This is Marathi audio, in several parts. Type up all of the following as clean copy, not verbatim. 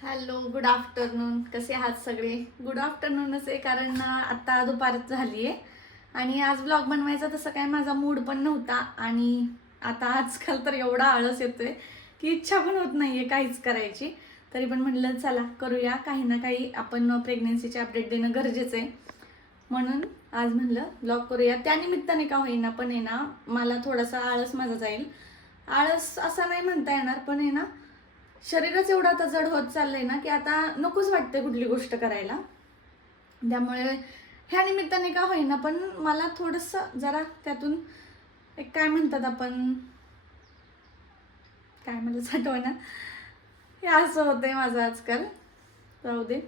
Hello, good afternoon. कसे आहात सगळे? गुड आफ्टरनूनच आहे कारण आता दुपार झाली आहे आणि आज ब्लॉग बनवायचा तसं काय माझा मूड पण नव्हता. आणि आता आजकाल तर एवढा आळस येतोय की इच्छा पण होत नाहीये काहीच करायची. तरी पण म्हटलं चला करूया, काही ना काही आपण प्रेग्नेन्सीचे अपडेट देणं गरजेचं आहे. म्हणून आज म्हणलं ब्लॉग करूया. त्यानिमित्ताने का होईना पण आहे ना, मला थोडासा आळस माझा जाईल. आळस असा नाही म्हणता येणार, पण आहे ना, शरीरच एवढं आता जड होत चाललंय ना की आता नकोच वाटते कुठली गोष्ट करायला. त्यामुळे ह्या निमित्ताने का होईना पण मला थोडंसं जरा त्यातून एक काय म्हणतात आपण, काय मला आठवना, हे असं होतंय माझं आजकाल. जाऊ दे.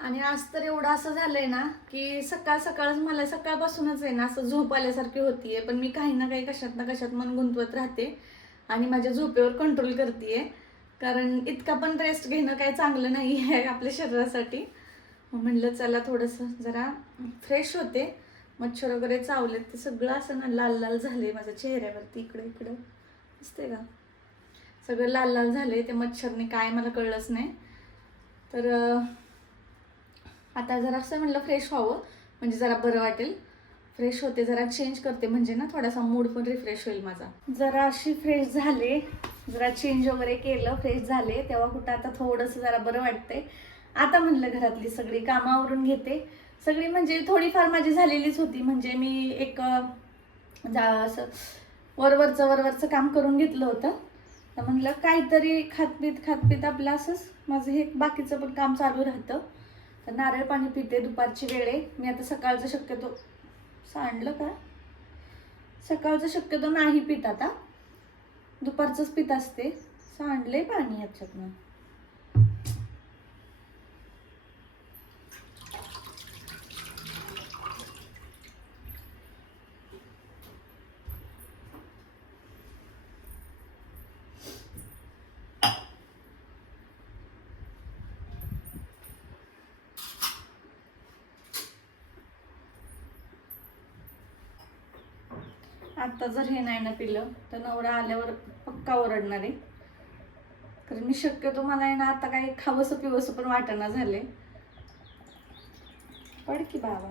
आणि आज तर एवढं असं झालंय ना की सकाळ सकाळच मला सकाळपासूनच आहे ना असं झोप आल्यासारखी होतीये, पण मी काही ना काही कशात ना कशात मन गुंतवत राहते आणि माझ्या झोपेवर कंट्रोल करतेय. कारण इतका पण रेस्ट घेणं काही चांगलं नाही आहे आपल्या शरीरासाठी. मग म्हणलं चला थोडंसं जरा फ्रेश होते. मच्छर वगैरे चावलेत, ते सगळं असं ना लाल लाल झाले माझ्या चेहऱ्यावरती, इकडं इकडं दिसते का, सगळं लाल लाल झाले. ते मच्छरने काय मला कळलंच नाही. तर आता जरा असं म्हणलं फ्रेश व्हावं म्हणजे जरा बरं वाटेल. फ्रेश होते, जरा चेंज करते म्हणजे ना थोडासा मूड पण रिफ्रेश होईल माझा. जरा अशी फ्रेश झाले, जरा चेंज वगैरे केलं, फ्रेश झाले, तेव्हा कुठं आता थोडंसं जरा बरं वाटतंय. आता म्हणलं घरातली सगळी कामं आवरून घेते. सगळी म्हणजे थोडीफार माझी झालेलीच होती. म्हणजे मी एक असं वरवरचं काम करून घेतलं होतं. तर म्हणलं काहीतरी खातपीत आपलं असंच माझं हे बाकीचं पण काम चालू राहतं. तर नारळ पाणी पिते दुपारची वेळे. मी आता सकाळचं शक्यतो सांडलं का, सकाळचं शक्यतो नाही पित, आता दुपारचंच पित असते. सांडले पाणी याच्यातनं. आता जर हे नाही ना पिलं तर नवरा आल्यावर पक्का ओरडणार आहे. कारण मी शक्यतो मला आहे ना आता काही खावंसं पिवंसं पण वाटणं झाले. पड की बाबा.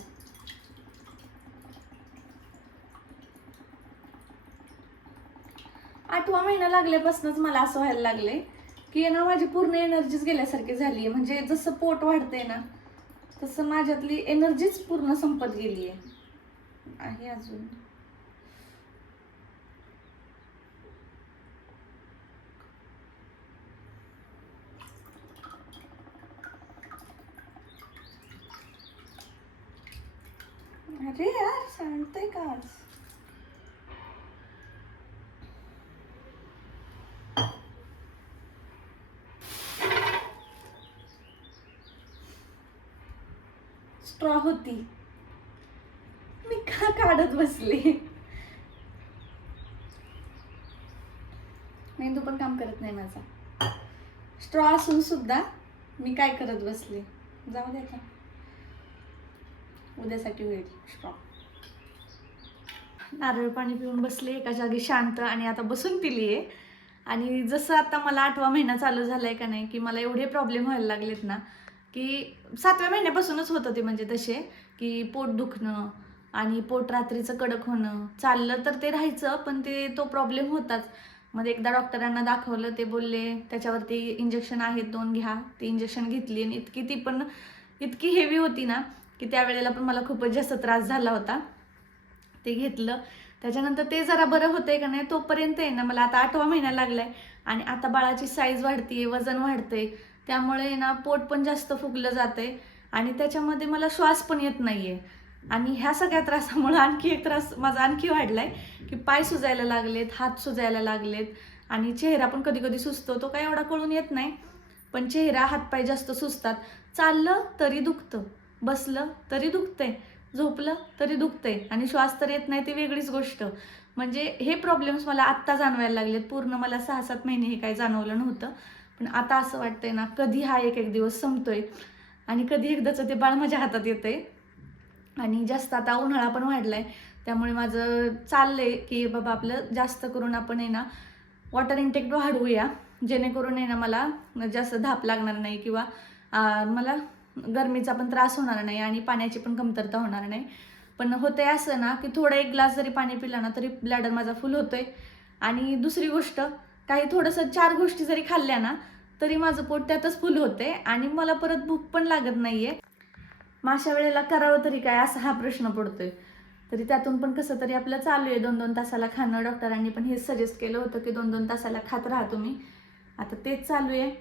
8वा महिना लागल्यापासूनच मला असं व्हायला लागले की ना माझी पूर्ण एनर्जीच गेल्यासारखी झाली आहे. म्हणजे जसं पोट वाढतंय ना तसं माझ्यातली एनर्जीच पूर्ण संपत गेली आहे अजून. अरे यार, सांगतंय का आज? स्ट्रॉ होती, मी का काढत बसले. मेंदू पण काम करत नाही माझा. स्ट्रॉ असून सुद्धा मी काय करत बसले. जाऊ दे, का उद्यासाठी होईल स्ट्रॉ. नारळ पाणी पिऊन बसले एका जागी शांत, आणि आता बसून पिलीये. आणि जसं आता मला 8वा महिना चालू झालाय का नाही, की मला एवढे प्रॉब्लेम व्हायला लागलेत ना की 7व्या महिन्यापासूनच होतं ते. म्हणजे तसे की पोट दुखणं आणि पोट रात्रीचं कडक होणं, चाललं तर ते राहायचं पण ते तो प्रॉब्लेम होताच. मग एकदा डॉक्टरांना दाखवलं, ते बोलले त्याच्यावरती इंजेक्शन आहेत 2 घ्या. ती इंजेक्शन घेतली आणि ती पण इतकी हेवी होती ना की त्यावेळेला पण मला खूपच जास्त त्रास झाला होता. ते घेतलं, त्याच्यानंतर ते जरा बरं होतंय का नाही तोपर्यंत आहे ना मला आता 8वा महिना लागलाय. आणि आता बाळाची साईज वाढतीये, वजन वाढतंय, त्यामुळे ना पोट पण जास्त फुगलं जातंय आणि त्याच्यामध्ये मला श्वास पण येत नाहीये. आणि ह्या सगळ्या त्रासामुळे आणखी एक त्रास माझा आणखी वाढलाय की पाय सुजायला लागलेत, हात सुजायला लागलेत आणि चेहरा पण कधी कधी सुजतो. तो काय एवढा कळून येत नाही, पण चेहरा हातपाय जास्त सुजतात. चाललं तरी दुखतं, बसलं तरी दुखतंय, झोपलं तरी दुखतंय आणि श्वास तर येत नाही, ती वेगळीच गोष्ट. म्हणजे हे प्रॉब्लेम्स मला आत्ता जाणवायला लागलेत. पूर्ण मला 6-7 महिने हे काही जाणवलं नव्हतं. पण आता असं वाटतंय ना कधी हा एक दिवस संपतोय आणि कधी एकदाचं ते बाळ माझ्या हातात येतंय. आणि जास्त आता उन्हाळा पण वाढलाय, त्यामुळे माझं चाललंय की बाबा आपलं जास्त करून आपण आहे ना वॉटर इंटेक वाढवूया. जेणेकरून आहे ना मला जास्त धाप लागणार नाही किंवा मला गरमीचा पण त्रास होणार नाही आणि पाण्याची पण कमतरता होणार नाही. पण होते असं ना की थोडं एक ग्लास जरी पाणी पिलं ना तरी ब्लॅडर माझा फुल होतोय. आणि दुसरी गोष्ट, काही थोडंसं 4 गोष्टी जरी खाल्ल्या ना तरी माझं पोट त्यातच फुल होते आणि मला परत भूक पण लागत नाहीये. मग अशा वेळेला करावं तरी काय असा हा प्रश्न पडतोय. तरी त्यातून पण कसं तरी आपलं चालू आहे 2-2 तासाला खाणं. डॉक्टरांनी पण हेच सजेस्ट केलं होतं की 2-2 तासाला खात राहा तुम्ही. आता तेच चालू आहे.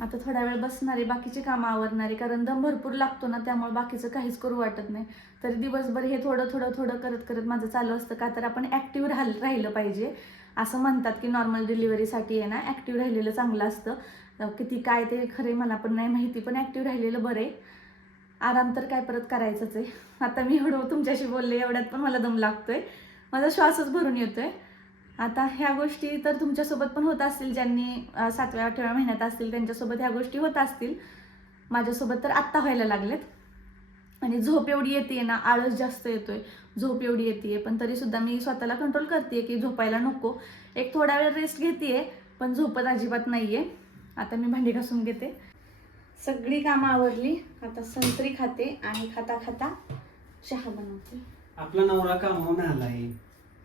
आता थोडा वेळ बसणारे, बाकीची कामं आवरणारे, कारण दम भरपूर लागतो ना त्यामुळे बाकीचं काहीच करू वाटत नाही. तरी दिवसभर हे थोडं थोडं थोडं करत करत माझं चालू असतं. का तर आपण ॲक्टिव्ह राहिलं पाहिजे. असं म्हणतात की नॉर्मल डिलिव्हरीसाठी आहे ना ॲक्टिव्ह राहिलेलं चांगलं असतं. किती काय ते खरे मला पण नाही माहिती, पण ॲक्टिव्ह राहिलेलं बरं आहे. आराम तर काय परत करायचंच आहे. आता मी एवढं तुमच्याशी बोलले एवढ्यात पण मला दम लागतोय, माझा श्वासच भरून येतोय. आता ह्या गोष्टी तर तुमच्यासोबत पण होत असतील, ज्यांनी 7व्या-8व्या महिन्यात असतील त्यांच्यासोबत ह्या गोष्टी होत असतील. माझ्यासोबत तर आत्ता व्हायला लागलेत. आणि झोप एवढी येते ना, आळस जास्त येतोय, झोप एवढी येते, पण तरीसुद्धा मी स्वतःला कंट्रोल करते की झोपायला नको. एक थोडा वेळ रेस्ट घेते पण झोपत अजिबात नाही आहे. आता मी भांडी घासून घेते. सगळी कामं आवरली. आता संत्री खाते आणि खाता खाता चहा बनवते. आपला नवरा कामावून आलाय,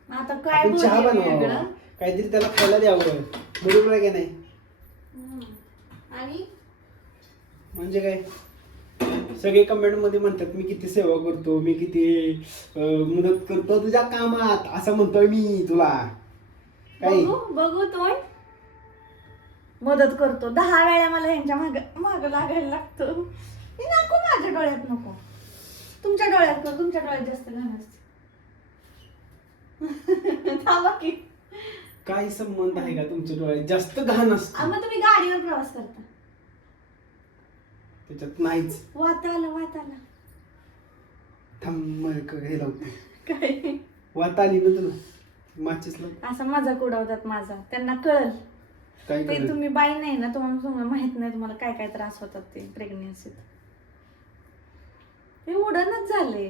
आता काय चहा बोलू बनव, वेगळं? काहीतरी त्याला खायला द्यावं, बरोबर आहे की नाही? आणि म्हणजे काय, सगळे कमेंट मध्ये म्हणतात मी किती सेवा करतो, मी किती मदत करतो तुझ्या कामात, असं म्हणतोय मी तुला. काय बघू तोंड मदत करतो 10 वेळा मला ह्यांच्या माग लागायला लागतं. नको माझ्या डोळ्यात नको, तुमच्या डोळ्यात कर, तुमच्या डोळ्यात जास्त घाण असते. थांबा की, काय संबंध आहे का तुमच्या डोळ्यात जास्त घाण असतं? मग तुम्ही गाडीवर प्रवास करता, त्याच्यात नाहीच. वात आला थांब हे लावते. काय वात आली ना तुला, माचीस लाव. असा मजाक उडवतात माझा, त्यांना कळल. काय ते करेल? तुम्ही बाई नाही ना, तुम्हाला माहित नाही तुम्हाला काय काय त्रास होतात ते प्रेग्नेन्सीत. हे उडणच झाले.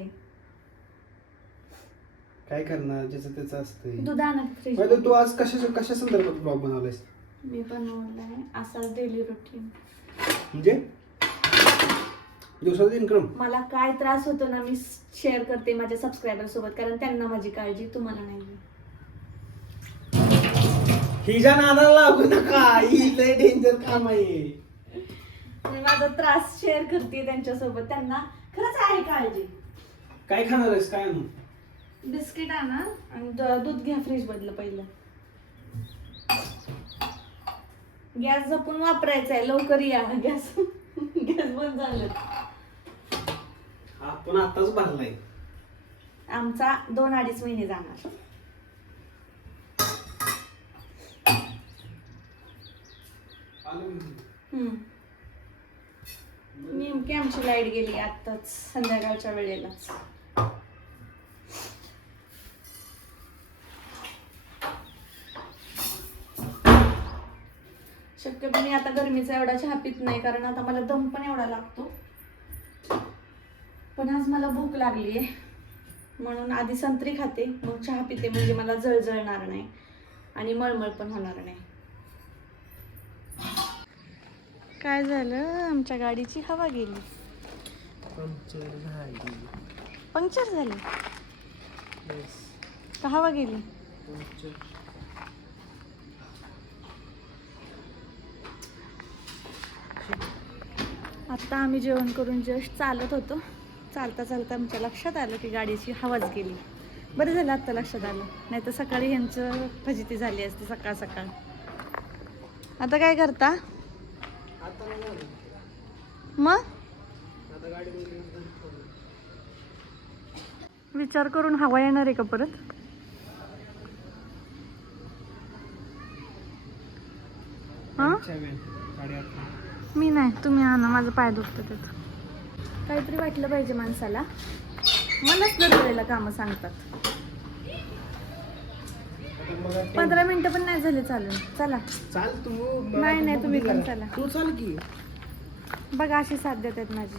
काय करणार, ज्याचं त्याचं असतं. दूध आणत फ्रीज. तू आज कशा संदर्भात ब्लॉग बनवलायस? मी बनवलाय असाच डेली रुटीन. म्हणजे दिवसाचा इन्कम. मला काय त्रास होतो ना मी शेअर करते माझ्या सबस्क्रायबर सोबत, कारण त्यांना माझी काळजी, तुम्हाला नाही. हिच्या नादाला लागू नका, ही लय डेंजर काम आहे. मी माझा त्रास शेअर करते त्यांच्यासोबत, त्यांना खरंच आहे काळजी. काय खाणार आहेस, काय आणू? बिस्किट आणा आणि दूध घ्या फ्रीज मधलं पहिलं. गॅस जपून वापरायचा आहे, लवकर या. गॅस बंद झालं. आपण आताच भरलाय. आमचा 2-2.5 महिने जाणार. नेमकी आमची लाईट गेली आत्ताच संध्याकाळच्या वेळेलाच. शक्यतो मी आता गरमीचा एवढा चहा पित नाही, कारण आता मला दम पण एवढा लागतो. पण आज मला भूक लागली आहे म्हणून आधी संत्री खाते मग चहा पिते, म्हणजे मला जळजळणार नाही आणि मळमळ पण होणार नाही. काय झालं, आमच्या गाडीची हवा गेली. पंक्चर झाली का हवा गेली? आता आम्ही जेवण करून जस्ट चालत होतो. चालता चालता आमच्या लक्षात आलं की गाडीची हवाच गेली. बरं झालं आत्ता लक्षात आलं, नाही तर सकाळी ह्यांचं फजिती झाली असते सकाळ सकाळ. आता काय करता मग? विचार करून हवा येणार आहे का परत? हा मी नाही, तुम्ही आणा, माझं पाय दुखतं त्यात. काहीतरी वाटलं पाहिजे माणसाला, मलाच दरवेळेला कामं सांगतात. 15 मिनिटं पण नाही झाले चालून. चला चाल तू. नाही तुम्ही पण चला. तू चाल की. बघा अशी साथ देतात माझी.